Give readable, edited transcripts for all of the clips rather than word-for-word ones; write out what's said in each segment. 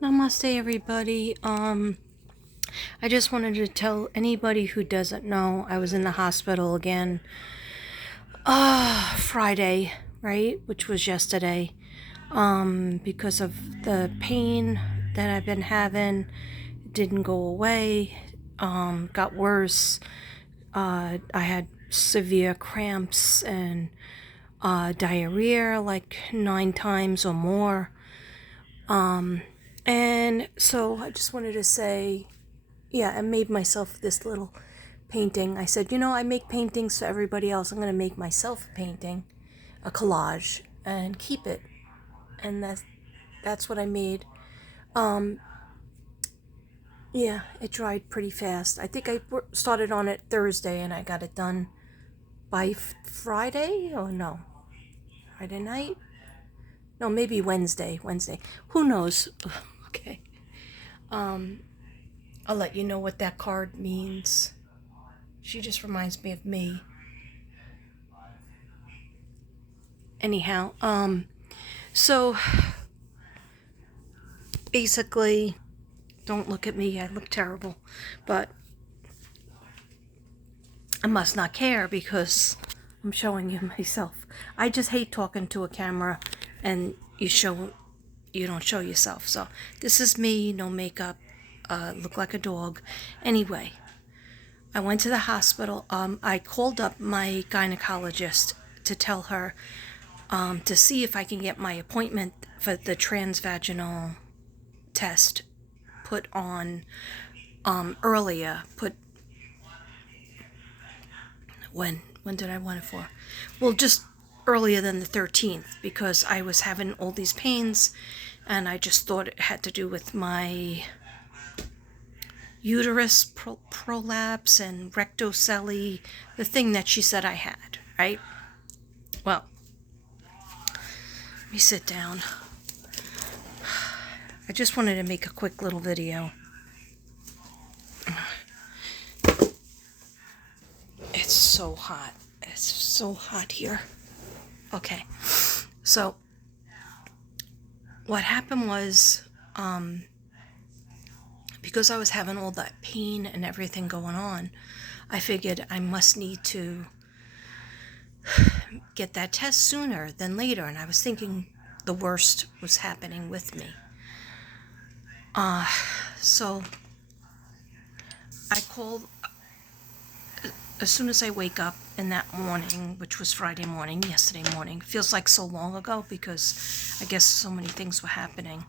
Namaste, everybody. I just wanted to tell anybody who doesn't know, I was in the hospital again. Friday, right? Which was yesterday. Because of the pain that I've been having. It didn't go away. Got worse. I had severe cramps and diarrhea like 9 times or more. And so I just wanted to say, yeah, I made myself this little painting. I said, I make paintings for everybody else. I'm going to make myself a painting, a collage, and keep it. And that's what I made. Yeah, it dried pretty fast. I think I started on it Thursday and I got it done by Friday, or no, Friday night? No, maybe Wednesday. Who knows? Okay. I'll let you know what that card means. She just reminds me of me. Anyhow, so basically, don't look at me, I look terrible, but I must not care because I'm showing you myself. I just hate talking to a camera and you don't show yourself. So this is me, no makeup, look like a dog. Anyway, I went to the hospital. I called up my gynecologist to tell her to see if I can get my appointment for the transvaginal test put on earlier. When did I want it for? Well, just earlier than the 13th, because I was having all these pains and I just thought it had to do with my uterus prolapse and rectocele, the thing that she said I had, right? Well, let me sit down. I just wanted to make a quick little video. It's so hot. It's so hot here. Okay. So, what happened was, because I was having all that pain and everything going on, I figured I must need to get that test sooner than later. And I was thinking the worst was happening with me. So I called as soon as I wake up in that morning, which was Friday morning, yesterday morning. Feels like so long ago because I guess so many things were happening.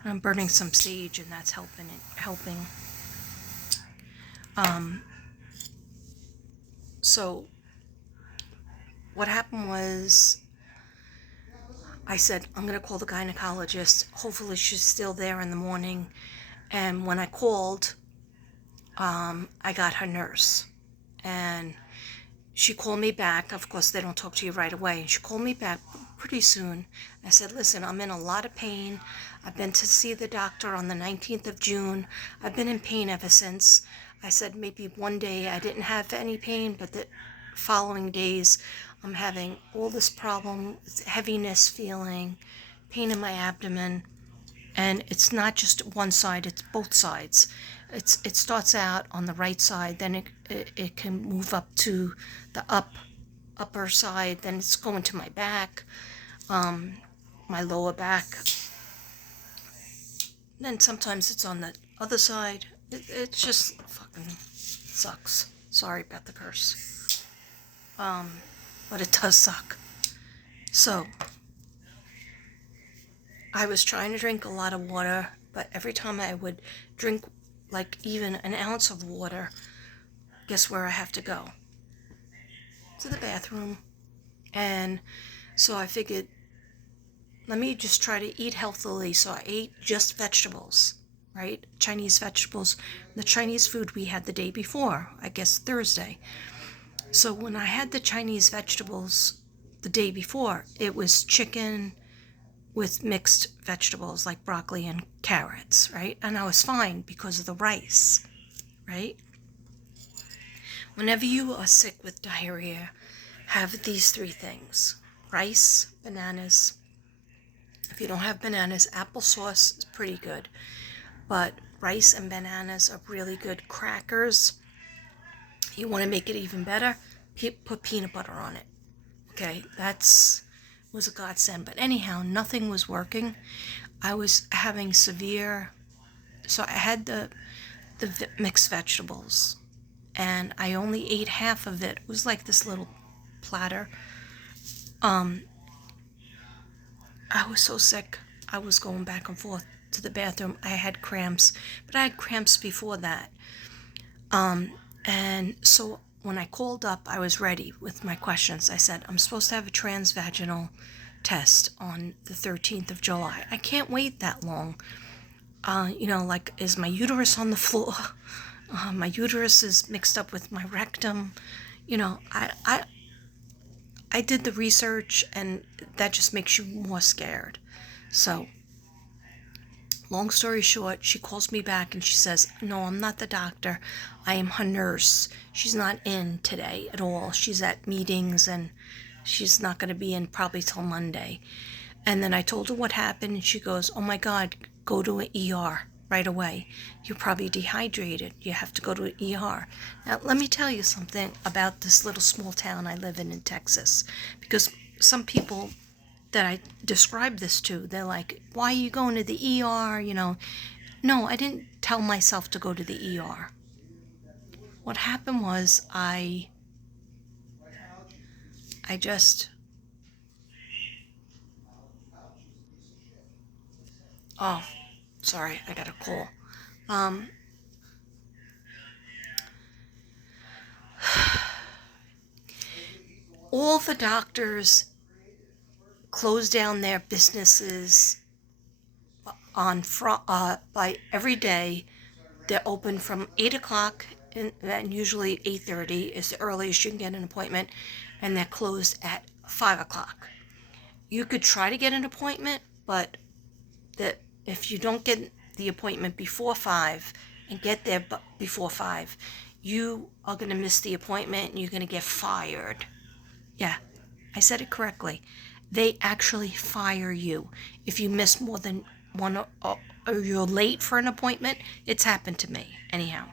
And I'm burning some sage and that's helping. So what happened was I said, I'm going to call the gynecologist. Hopefully she's still there in the morning. And when I called, I got her nurse. And she called me back. Of course, they don't talk to you right away. And she called me back pretty soon. I said, listen, I'm in a lot of pain. I've been to see the doctor on the 19th of June. I've been in pain ever since. I said maybe one day I didn't have any pain, but the following days I'm having all this problem, heaviness feeling, pain in my abdomen. And it's not just one side, it's both sides. It starts out on the right side, then it can move up to the upper side, then it's going to my back, my lower back. Then sometimes it's on the other side. It just fucking sucks. Sorry about the curse. But it does suck. So I was trying to drink a lot of water, but every time I would drink like even an ounce of water, guess where I have to go? To the bathroom. And so I figured, let me just try to eat healthily. So I ate just vegetables, right? Chinese vegetables. The Chinese food we had the day before, I guess Thursday. So when I had the Chinese vegetables the day before, it was chicken with mixed vegetables like broccoli and carrots, right? And I was fine because of the rice, right? Whenever you are sick with diarrhea, have these three things: rice, bananas, If you don't have bananas, applesauce is pretty good. But rice and bananas are really good. Crackers, you want to make it even better, put peanut butter on it. Okay, was a godsend. But anyhow, nothing was working. I was having severe, so I had the mixed vegetables, and I only ate half of it. It was like this little platter. I was so sick. I was going back and forth to the bathroom. I had cramps, but I had cramps before that. And so when I called up, I was ready with my questions. I said, I'm supposed to have a transvaginal test on the 13th of July. I can't wait that long. Like, is my uterus on the floor? My uterus is mixed up with my rectum. I did the research, and that just makes you more scared. So, long story short, she calls me back and she says, no, I'm not the doctor. I am her nurse. She's not in today at all. She's at meetings, and she's not going to be in probably till Monday. And then I told her what happened, and she goes, oh my God, go to an ER right away. You're probably dehydrated. You have to go to an ER. Now, let me tell you something about this little small town I live in Texas, because some people that I describe this to, they're like, why are you going to the ER? No, I didn't tell myself to go to the ER. What happened was I just, oh, sorry, I got a call. All the doctors closed down their businesses by every day. They're open from 8 o'clock, and usually 8:30 is the earliest you can get an appointment, and they're closed at 5 o'clock. You could try to get an appointment, but if you don't get the appointment before 5 and get there before 5, you are going to miss the appointment and you're going to get fired. Yeah, I said it correctly. They actually fire you if you miss more than one, or you're late for an appointment. It's happened to me. Anyhow,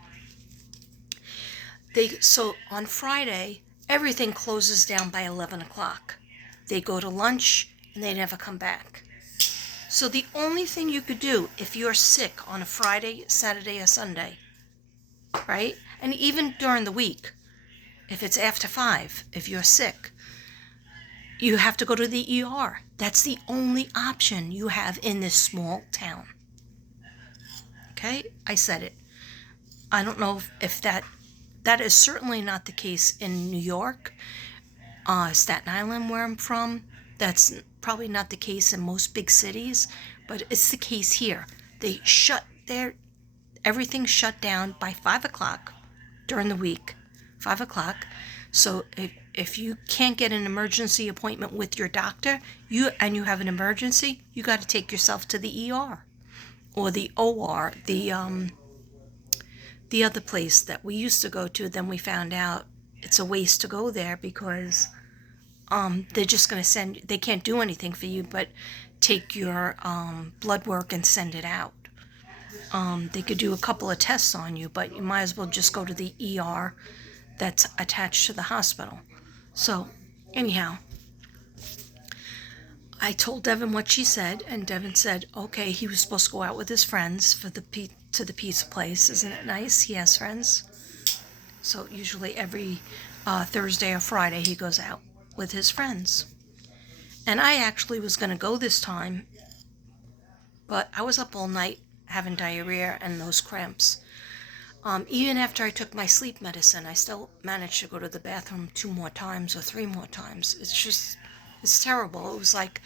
so on Friday, everything closes down by 11 o'clock. They go to lunch and they never come back. So the only thing you could do if you're sick on a Friday, Saturday, or Sunday, right? And even during the week, if it's after 5, if you're sick, you have to go to the ER. That's the only option you have in this small town. Okay? I said it. I don't know if that is certainly not the case in New York, Staten Island, where I'm from. That's probably not the case in most big cities, but it's the case here. They everything's shut down by 5 o'clock during the week. 5 o'clock. So if you can't get an emergency appointment with your doctor, you have an emergency, you got to take yourself to the ER or the OR, the other place that we used to go to. Then we found out it's a waste to go there because they're just going to they can't do anything for you but take your blood work and send it out. They could do a couple of tests on you, but you might as well just go to the ER that's attached to the hospital. So, anyhow, I told Devin what she said, and Devin said, okay, he was supposed to go out with his friends to the pizza place. Isn't it nice? He has friends. So usually every Thursday or Friday he goes out with his friends. And I actually was going to go this time, but I was up all night having diarrhea and those cramps. Even after I took my sleep medicine, I still managed to go to the bathroom 2 more times or 3 more times. It's terrible. It was like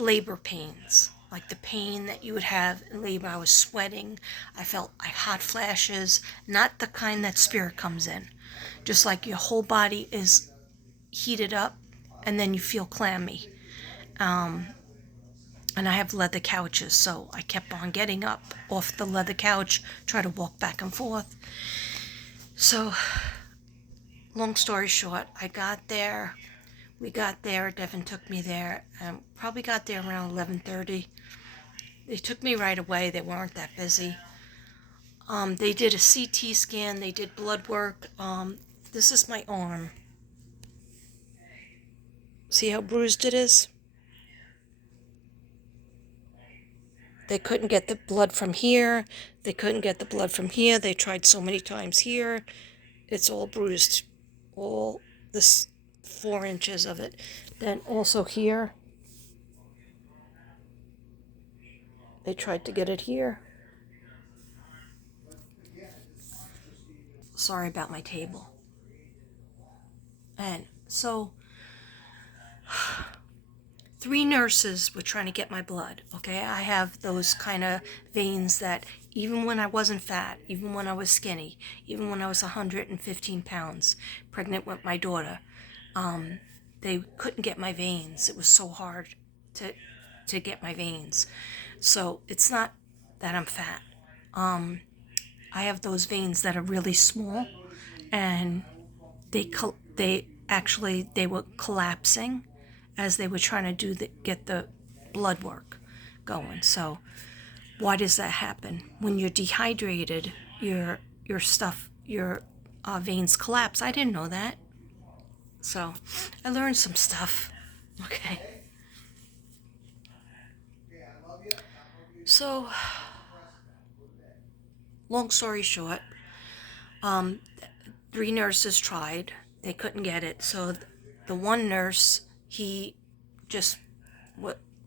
labor pains, like the pain that you would have in labor. I was sweating. I felt like hot flashes, not the kind that spirit comes in. Just like your whole body is heated up and then you feel clammy. And I have leather couches, so I kept on getting up off the leather couch, try to walk back and forth. So, long story short, I got there. we got there. Devin took me there. Probably got there around 11:30. They took me right away. They weren't that busy. They did a CT scan. They did blood work. This is my arm. See how bruised it is? They couldn't get the blood from here. They couldn't get the blood from here. They tried so many times here. It's all bruised. All this 4 inches of it. Then also here. They tried to get it here. Sorry about my table. And so 3 nurses were trying to get my blood, okay? I have those kind of veins that even when I wasn't fat, even when I was skinny, even when I was 115 pounds, pregnant with my daughter, they couldn't get my veins. It was so hard to get my veins. So it's not that I'm fat. I have those veins that are really small, and they were collapsing as they were trying to get the blood work going. So why does that happen? When you're dehydrated, your veins collapse. I didn't know that. So I learned some stuff. Okay. So long story short, 3 nurses tried. They couldn't get it. So the one nurse, he just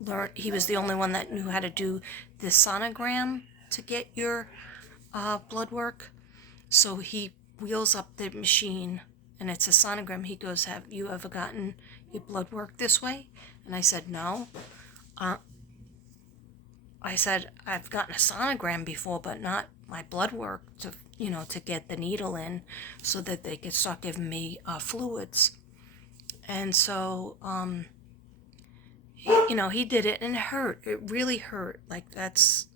learned. He was the only one that knew how to do the sonogram to get your blood work. So he wheels up the machine, and it's a sonogram. He goes, "Have you ever gotten your blood work this way?" And I said, "No." I said, "I've gotten a sonogram before, but not my blood work to get the needle in so that they could start giving me fluids." And so, he did it, and it hurt. It really hurt. Like, it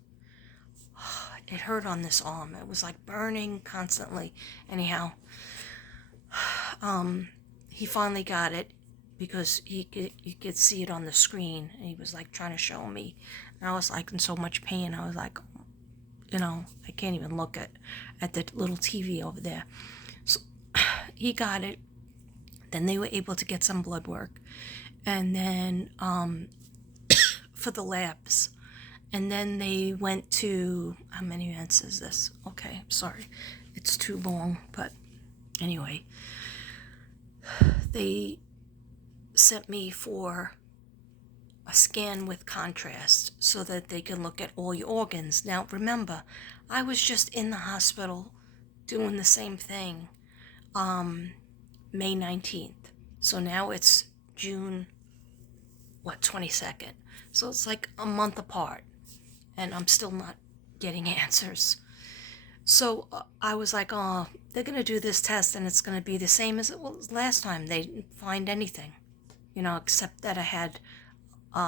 hurt on this arm. It was like burning constantly. Anyhow, he finally got it because you could see it on the screen, and he was like trying to show me. And I was like in so much pain. I was like, I can't even look at the little TV over there. So he got it. Then they were able to get some blood work, and then for the labs, and then they went to, how many minutes is this? Okay, sorry, it's too long, but anyway, they sent me for a scan with contrast so that they can look at all your organs. Now remember, I was just in the hospital doing the same thing May 19th. So now it's June 22nd. So it's like a month apart, and I'm still not getting answers. So I was like, oh, they're going to do this test and it's going to be the same as it was last time. They didn't find anything, except that I had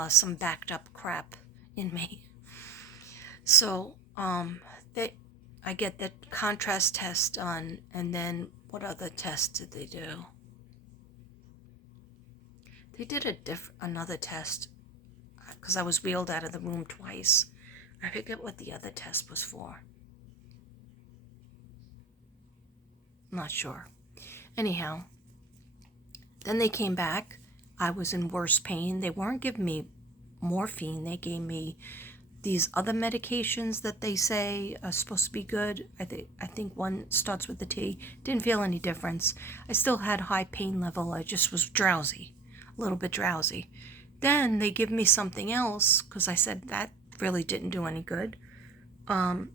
some backed up crap in me. So I get the contrast test done, and then what other test did they do? They did another test because I was wheeled out of the room twice. I forget what the other test was for. I'm not sure. Anyhow, then they came back. I was in worse pain. They weren't giving me morphine. They gave me these other medications that they say are supposed to be good. I think one starts with the T. Didn't feel any difference. I still had high pain level. I just was drowsy, a little bit drowsy. Then they give me something else because I said that really didn't do any good. And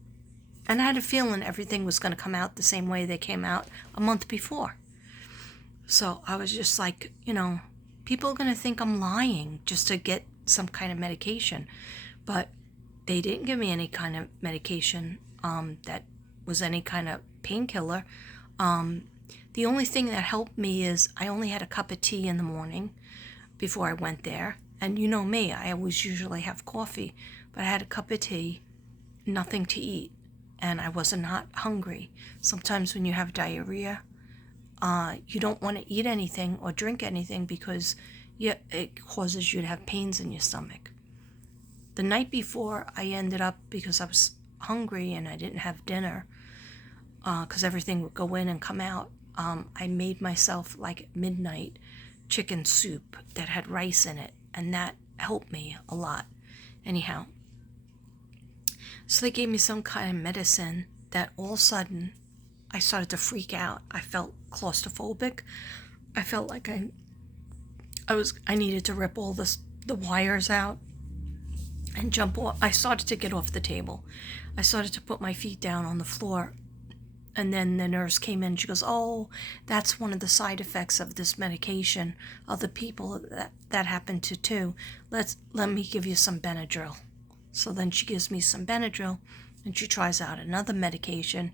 I had a feeling everything was going to come out the same way they came out a month before. So I was just like, people are going to think I'm lying just to get some kind of medication. But they didn't give me any kind of medication that was any kind of painkiller. The only thing that helped me is I only had a cup of tea in the morning before I went there. And you know me, I always usually have coffee. But I had a cup of tea, nothing to eat, and I wasn't hungry. Sometimes when you have diarrhea, you don't want to eat anything or drink anything because it causes you to have pains in your stomach. The night before, I ended up, because I was hungry and I didn't have dinner, because everything would go in and come out, I made myself, like at midnight, chicken soup that had rice in it, and that helped me a lot. Anyhow, so they gave me some kind of medicine that all of a sudden I started to freak out. I felt claustrophobic. I felt like I needed to rip all the wires out and jump off. I started to get off the table. I started to put my feet down on the floor. And then the nurse came in. She goes, "Oh, that's one of the side effects of this medication. Other people that happened to too. Let me give you some Benadryl." So then she gives me some Benadryl, and she tries out another medication,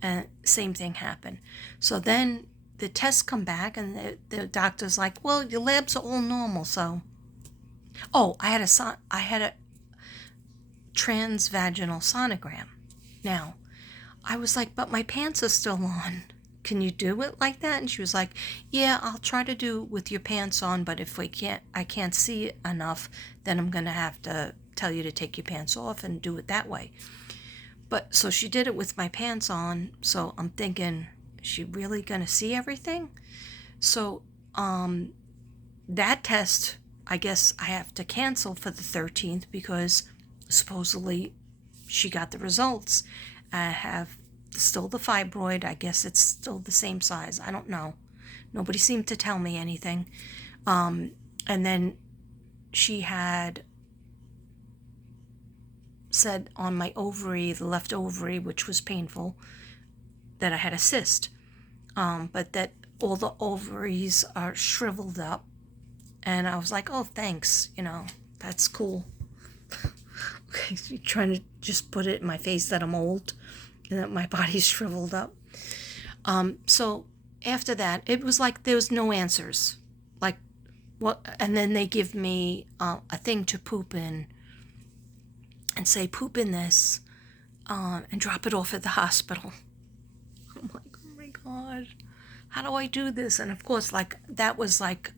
and same thing happened. So then the tests come back, and the doctor's like, "Well, your labs are all normal." So, I had a transvaginal sonogram. Now, I was like, "But my pants are still on. Can you do it like that?" And she was like, "Yeah, I'll try to do it with your pants on, but if I can't see enough, then I'm going to have to tell you to take your pants off and do it that way." But so she did it with my pants on, so I'm thinking, is she really going to see everything? So that test, I guess I have to cancel for the 13th because supposedly she got the results. I have still the fibroid. I guess it's still the same size. I don't know. Nobody seemed to tell me anything. And then she had said on my ovary, the left ovary, which was painful, that I had a cyst. But that all the ovaries are shriveled up. And I was like, "Oh, thanks. That's cool." Okay, so you're trying to just put it in my face that I'm old and that my body's shriveled up. So after that, it was like there was no answers. Like, what? And then they give me a thing to poop in and say, "Poop in this," and drop it off at the hospital. I'm like, "Oh my God, how do I do this?" And of course, like, that was like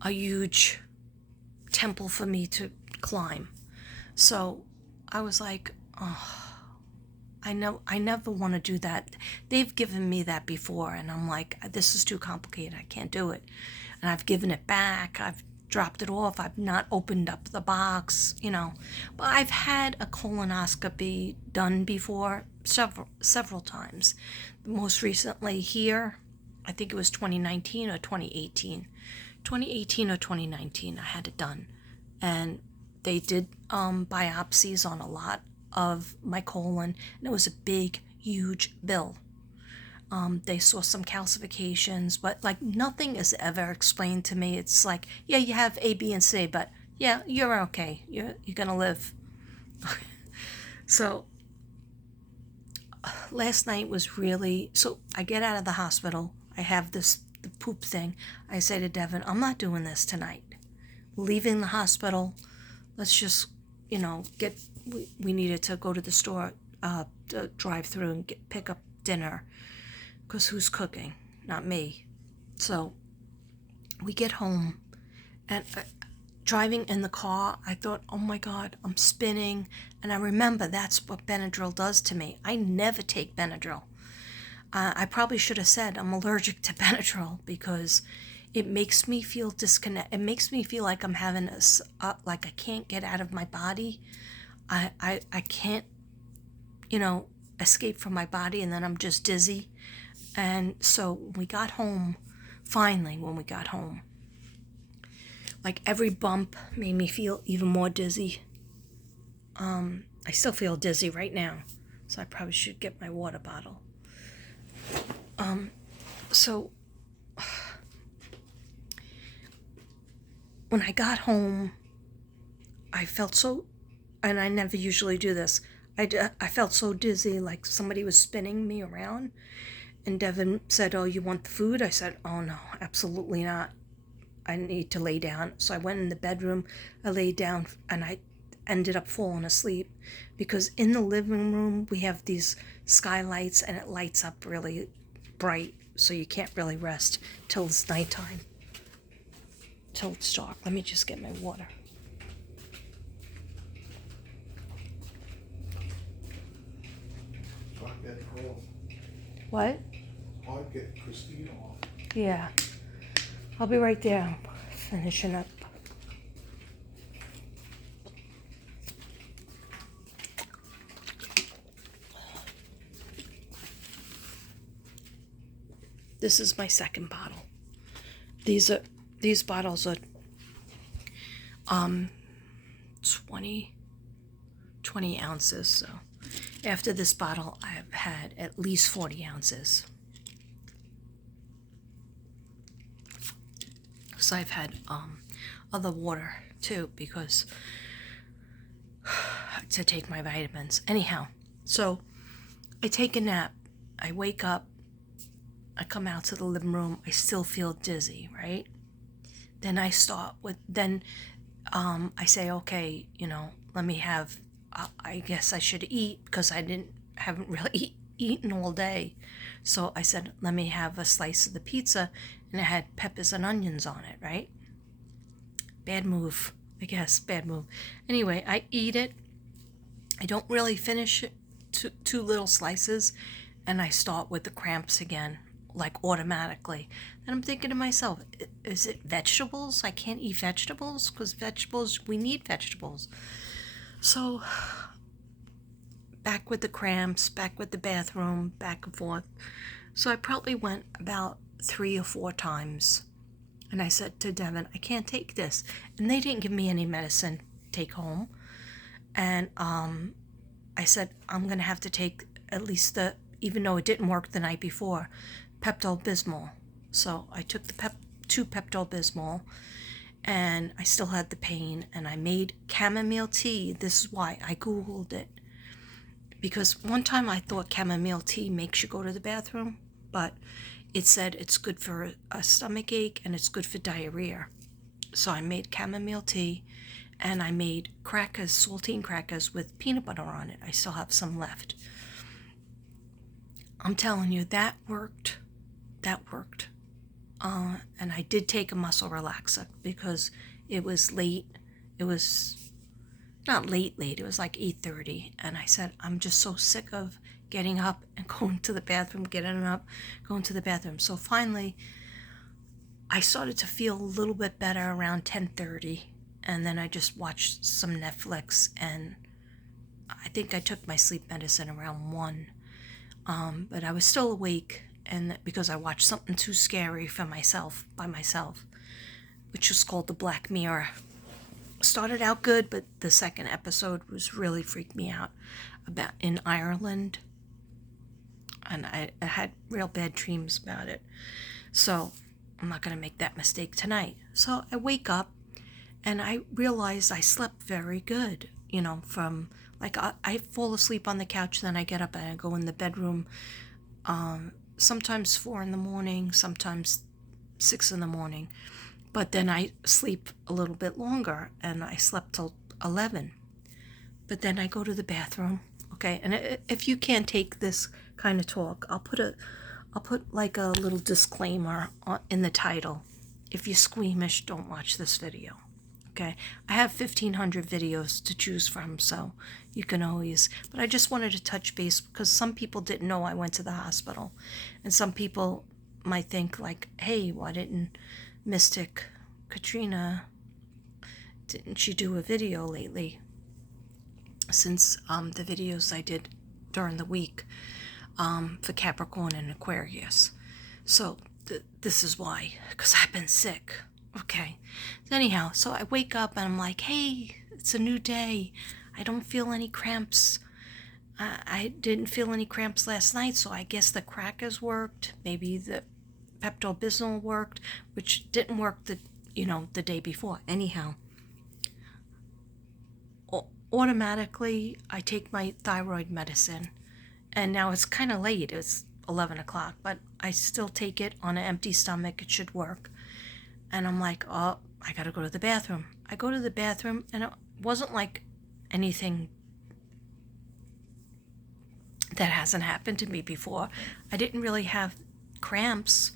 a huge temple for me to climb. So I was like, "Oh, I never want to do that." They've given me that before, and I'm like, "This is too complicated. I can't do it." And I've given it back. I've dropped it off. I've not opened up the box, But I've had a colonoscopy done before several times. Most recently here, I think it was 2019 or 2018. 2018 or 2019, I had it done. And they did biopsies on a lot of my colon, and it was a big, huge bill. They saw some calcifications, but like nothing is ever explained to me. It's like, yeah, you have A, B, and C, but yeah, you're okay. You're gonna live. So last night was really, so I get out of the hospital. I have the poop thing. I say to Devin, "I'm not doing this tonight. Leaving the hospital. Let's just, we needed to go to the store, to drive through and pick up dinner. Because who's cooking? Not me." So we get home, and driving in the car, I thought, "Oh my God, I'm spinning." And I remember that's what Benadryl does to me. I never take Benadryl. I probably should have said I'm allergic to Benadryl because it makes me feel disconnected. It makes me feel like I'm having like I can't get out of my body. I can't, escape from my body, and then I'm just dizzy. And so we got home, finally, when we got home, like every bump made me feel even more dizzy. I still feel dizzy right now, so I probably should get my water bottle. So when I got home, I felt so, and I never usually do this, I felt so dizzy, like somebody was spinning me around. And Devin said, "Oh, you want the food?" I said, "Oh no, absolutely not. I need to lay down." So I went in the bedroom, I laid down, and I ended up falling asleep because in the living room we have these skylights and it lights up really bright, so you can't really rest till it's nighttime, till it's dark. Let me just get my water. I'll get Carl. What? I'll get Christine off. Yeah. I'll be right there. I'm finishing up. This is my second bottle. These bottles are 20 ounces. So after this bottle, I have had at least 40 ounces. So I've had other water too, because to take my vitamins. Anyhow, so I take a nap. I wake up. I come out to the living room. I still feel dizzy, right? Then I start with, I say, okay, let me have, I guess I should eat, because I haven't really eaten all day. So I said, let me have a slice of the pizza, and it had peppers and onions on it, right? Bad move, I guess, bad move. Anyway, I eat it. I don't really finish it, two little slices, and I start with the cramps again, like automatically. And I'm thinking to myself, is it vegetables? I can't eat vegetables, because vegetables, we need vegetables. So back with the cramps, back with the bathroom, back and forth. So I probably went about 3 or 4 times. And I said to Devin, I can't take this. And they didn't give me any medicine to take home. And I said, I'm going to have to take at least even though it didn't work the night before, Pepto-Bismol. So I took the 2 Pepto-Bismol, and I still had the pain, and I made chamomile tea. This is why I Googled it. Because one time I thought chamomile tea makes you go to the bathroom, but it said it's good for a stomach ache and it's good for diarrhea. So I made chamomile tea, and I made crackers, saltine crackers with peanut butter on it. I still have some left. I'm telling you, that worked. That worked. And I did take a muscle relaxer, because it was late. It was not late. It was like 8:30. And I said, I'm just so sick of getting up and going to the bathroom, getting up, going to the bathroom. So finally, I started to feel a little bit better around 10:30. And then I just watched some Netflix, and I think I took my sleep medicine around 1. But I was still awake, and because I watched something too scary by myself, which was called The Black Mirror. Started out good, but the second episode was really freaked me out, about in Ireland, and I had real bad dreams about it. So I'm not going to make that mistake tonight. So I wake up, and I realized I slept very good, from like I fall asleep on the couch, then I get up and I go in the bedroom, sometimes 4 in the morning, sometimes 6 in the morning, but then I sleep a little bit longer, and I slept till 11. But then I go to the bathroom, okay? And if you can't take this kind of talk, I'll put like a little disclaimer in the title. If you're squeamish, don't watch this video. Okay, I have 1,500 videos to choose from, so you can always, but I just wanted to touch base, because some people didn't know I went to the hospital, and some people might think like, hey, why didn't Mystic Katrina, didn't she do a video lately, since the videos I did during the week for Capricorn and Aquarius. So this is why, because I've been sick. Okay. Anyhow, so I wake up and I'm like, hey, it's a new day. I don't feel any cramps. I didn't feel any cramps last night, so I guess the crackers worked. Maybe the Pepto-Bismol worked, which didn't work the day before. Anyhow, automatically I take my thyroid medicine, and now it's kind of late. It's 11 o'clock, but I still take it on an empty stomach. It should work. And I'm like, oh, I gotta go to the bathroom. I go to the bathroom, and it wasn't like anything that hasn't happened to me before. I didn't really have cramps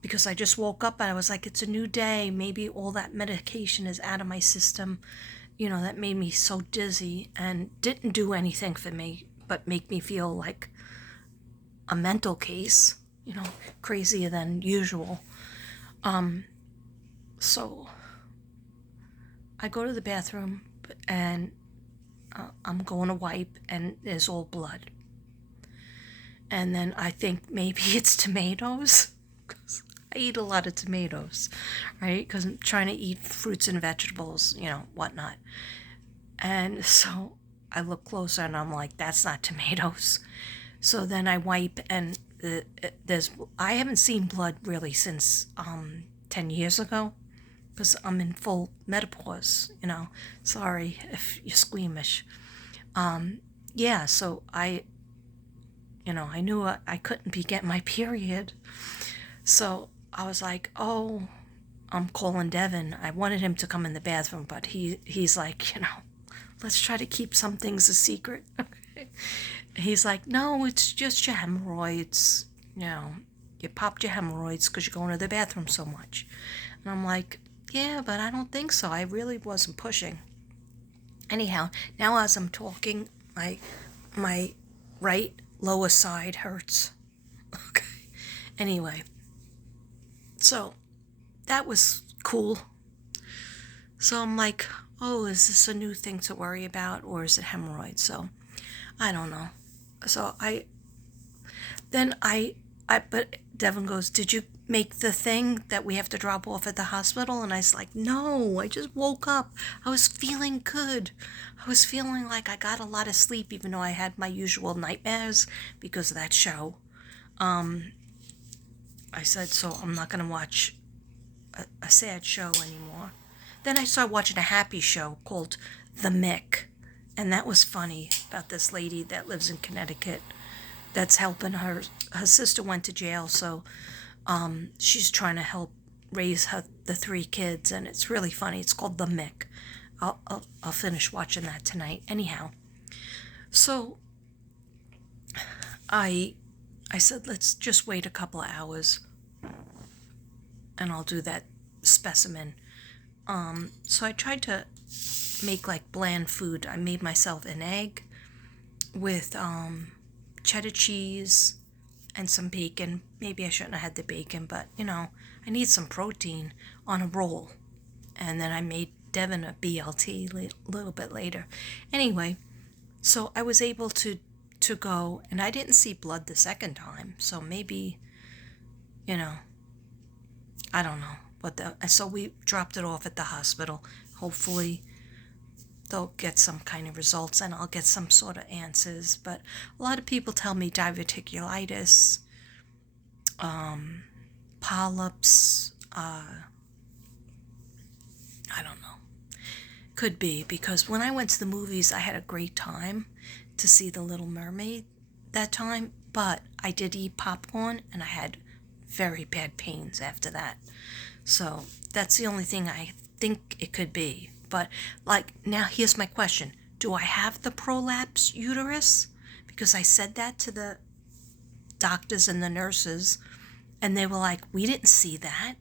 because I just woke up and I was like, it's a new day. Maybe all that medication is out of my system, that made me so dizzy and didn't do anything for me but make me feel like a mental case, crazier than usual. So I go to the bathroom and I'm going to wipe and there's all blood. And then I think maybe it's tomatoes. I eat a lot of tomatoes, right? Because I'm trying to eat fruits and vegetables, whatnot. And so I look closer and I'm like, that's not tomatoes. So then I wipe and I haven't seen blood really since 10 years ago because I'm in full menopause, Sorry if you're squeamish. Yeah, so I knew I couldn't be getting my period. So I was like, oh, I'm calling Devin. I wanted him to come in the bathroom, but he's like, let's try to keep some things a secret. He's like, no, it's just your hemorrhoids. You popped your hemorrhoids because you're going to the bathroom so much. And I'm like, yeah, but I don't think so. I really wasn't pushing. Anyhow, now as I'm talking, my right lower side hurts. Okay. Anyway, so that was cool. So I'm like, oh, is this a new thing to worry about or is it hemorrhoids? So I don't know. So but Devin goes, did you make the thing that we have to drop off at the hospital? And I was like, no, I just woke up. I was feeling good. I was feeling like I got a lot of sleep, even though I had my usual nightmares because of that show. I said, so I'm not going to watch a sad show anymore. Then I started watching a happy show called The Mick. And that was funny about this lady that lives in Connecticut that's helping her sister went to jail, so she's trying to help raise the 3 kids, and it's really funny. It's called The Mick. I'll finish watching that tonight. Anyhow, so I said, let's just wait a couple of hours and I'll do that specimen. So I tried to make like bland food. I made myself an egg with cheddar cheese and some bacon. Maybe I shouldn't have had the bacon, but I need some protein on a roll. And then I made Devin a BLT a little bit later. Anyway, so I was able to go, and I didn't see blood the second time, so maybe, I don't know. So we dropped it off at the hospital. Hopefully they'll get some kind of results and I'll get some sort of answers. But a lot of people tell me diverticulitis, polyps, I don't know. Could be, because when I went to the movies, I had a great time to see The Little Mermaid that time, but I did eat popcorn and I had very bad pains after that. So that's the only thing I think it could be. But now here's my question. Do I have the prolapse uterus? Because I said that to the doctors and the nurses, and they were like, we didn't see that.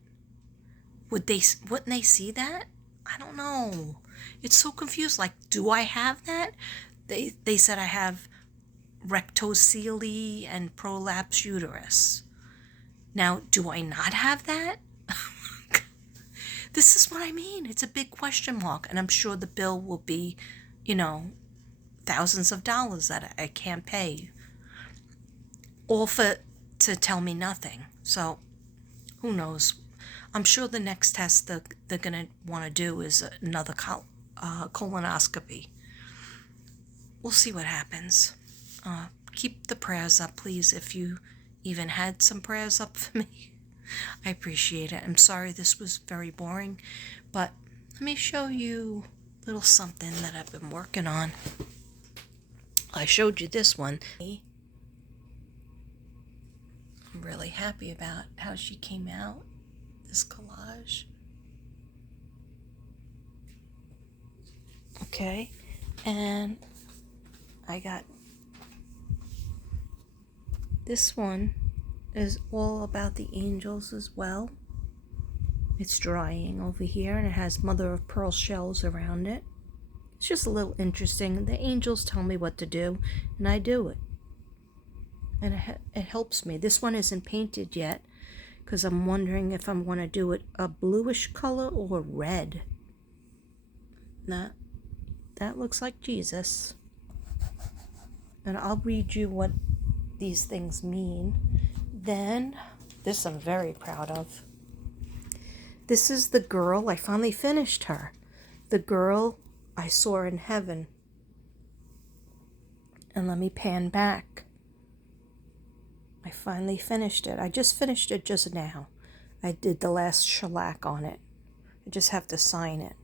Wouldn't they see that? I don't know. It's so confused. Like, do I have that? They said I have rectocele and prolapse uterus. Now, do I not have that? This is what I mean. It's a big question mark, and I'm sure the bill will be, thousands of dollars that I can't pay. All to tell me nothing. So, who knows? I'm sure the next test they're going to want to do is another colonoscopy. We'll see what happens. Keep the prayers up, please, if you even had some prayers up for me. I appreciate it. I'm sorry this was very boring, but let me show you a little something that I've been working on. I showed you this one. I'm really happy about how she came out, this collage. Okay, and I got this one is all about the angels as well. It's drying over here, and it has mother of pearl shells around it. It's just a little interesting. The angels tell me what to do, and I do it. And it helps me. This one isn't painted yet, because I'm wondering if I'm going to do it a bluish color or red. That looks like Jesus. And I'll read you what these things mean. Then, this I'm very proud of. This is the girl, I finally finished her. The girl I saw in heaven. And let me pan back. I finally finished it. I just finished it just now. I did the last shellac on it. I just have to sign it.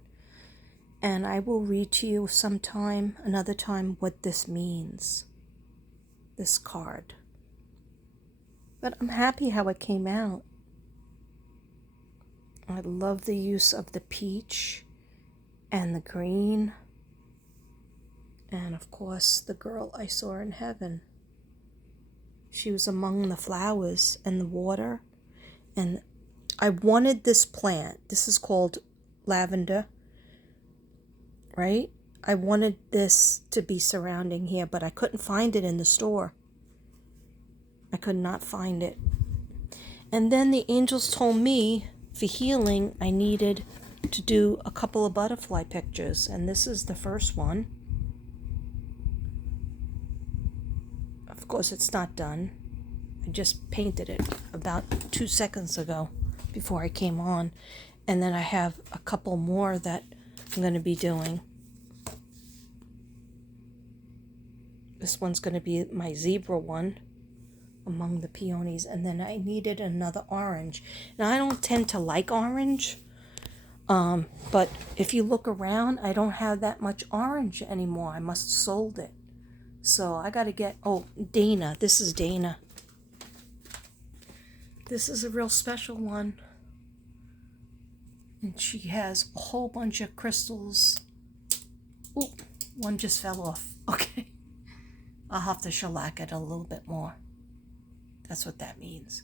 And I will read to you another time, what this means. This card. But I'm happy how it came out. I love the use of the peach and the green. And of course, the girl I saw in heaven. She was among the flowers and the water. And I wanted this plant. This is called lavender, right? I wanted this to be surrounding here, but I couldn't find it in the store. I could not find it. And then the angels told me for healing, I needed to do a couple of butterfly pictures. And this is the first one. Of course, it's not done. I just painted it about 2 seconds ago before I came on. And then I have a couple more that I'm going to be doing. This one's going to be my zebra one among the peonies. And then I needed another orange. Now, I don't tend to like orange. But if you look around, I don't have that much orange anymore. I must have sold it. So I got to get, Dana. This is Dana. This is a real special one. And she has a whole bunch of crystals. Oh, one just fell off. Okay. I'll have to shellac it a little bit more. That's what that means.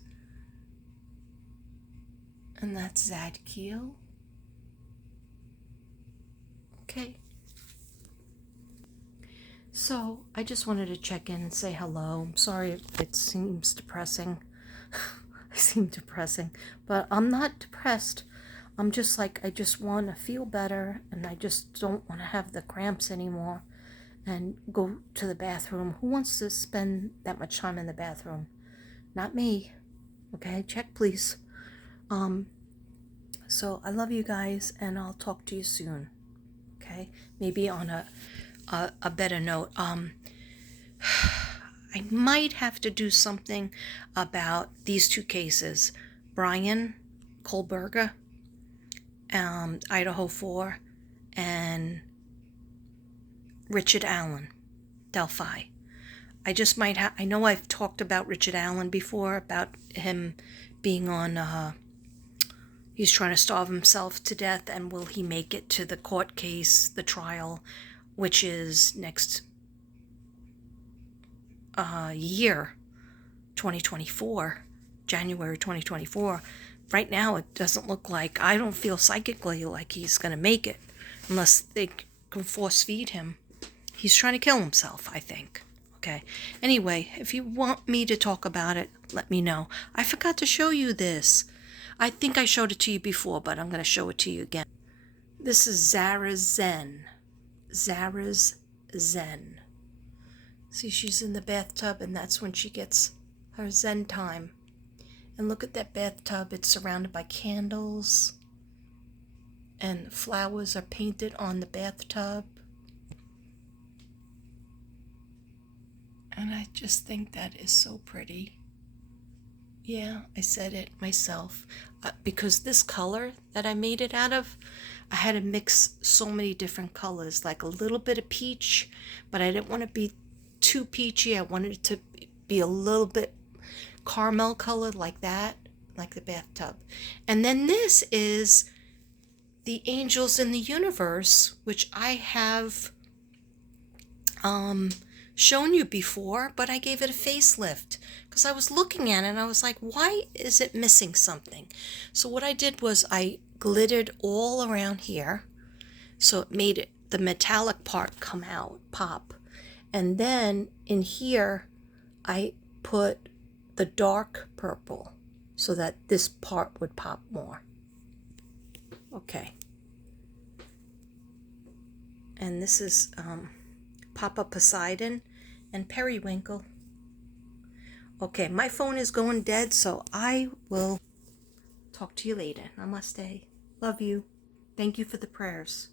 And that's Zadkiel. Okay. So, I just wanted to check in and say hello. I'm sorry if it seems depressing. I seem depressing. But I'm not depressed. I'm just like, I just want to feel better. And I just don't want to have the cramps anymore. And go to the bathroom. Who wants to spend that much time in the bathroom? Not me. Okay, check please. So, I love you guys. And I'll talk to you soon. Okay? Maybe on a better note. I might have to do something about these two cases. Brian Kohlberger, Idaho 4, and Richard Allen, Delphi. I just might have, I know I've talked about Richard Allen before, about him being on, he's trying to starve himself to death, and will he make it to the court case, the trial, which is next year, 2024, January 2024. Right now, it doesn't look like, I don't feel psychically like he's going to make it, unless they can force feed him. He's trying to kill himself, I think. Okay. Anyway, if you want me to talk about it, let me know. I forgot to show you this. I think I showed it to you before, but I'm going to show it to you again. This is Zara's Zen. Zara's Zen. See, she's in the bathtub, and that's when she gets her Zen time. And look at that bathtub. It's surrounded by candles. And flowers are painted on the bathtub. And I just think that is so pretty. Yeah, I said it myself. Because this color that I made it out of, I had to mix so many different colors, like a little bit of peach, but I didn't want to be too peachy. I wanted it to be a little bit caramel colored like that, like the bathtub. And then this is the angels in the universe, which I have shown you before, but I gave it a facelift because I was looking at it and I was like, why is it missing something? So what I did was I glittered all around here, so it made it, the metallic part come out, pop. And then in here, I put the dark purple so that this part would pop more. Okay. And this is Papa Poseidon and Periwinkle. Okay, my phone is going dead, so I will talk to you later. Namaste. Love you. Thank you for the prayers.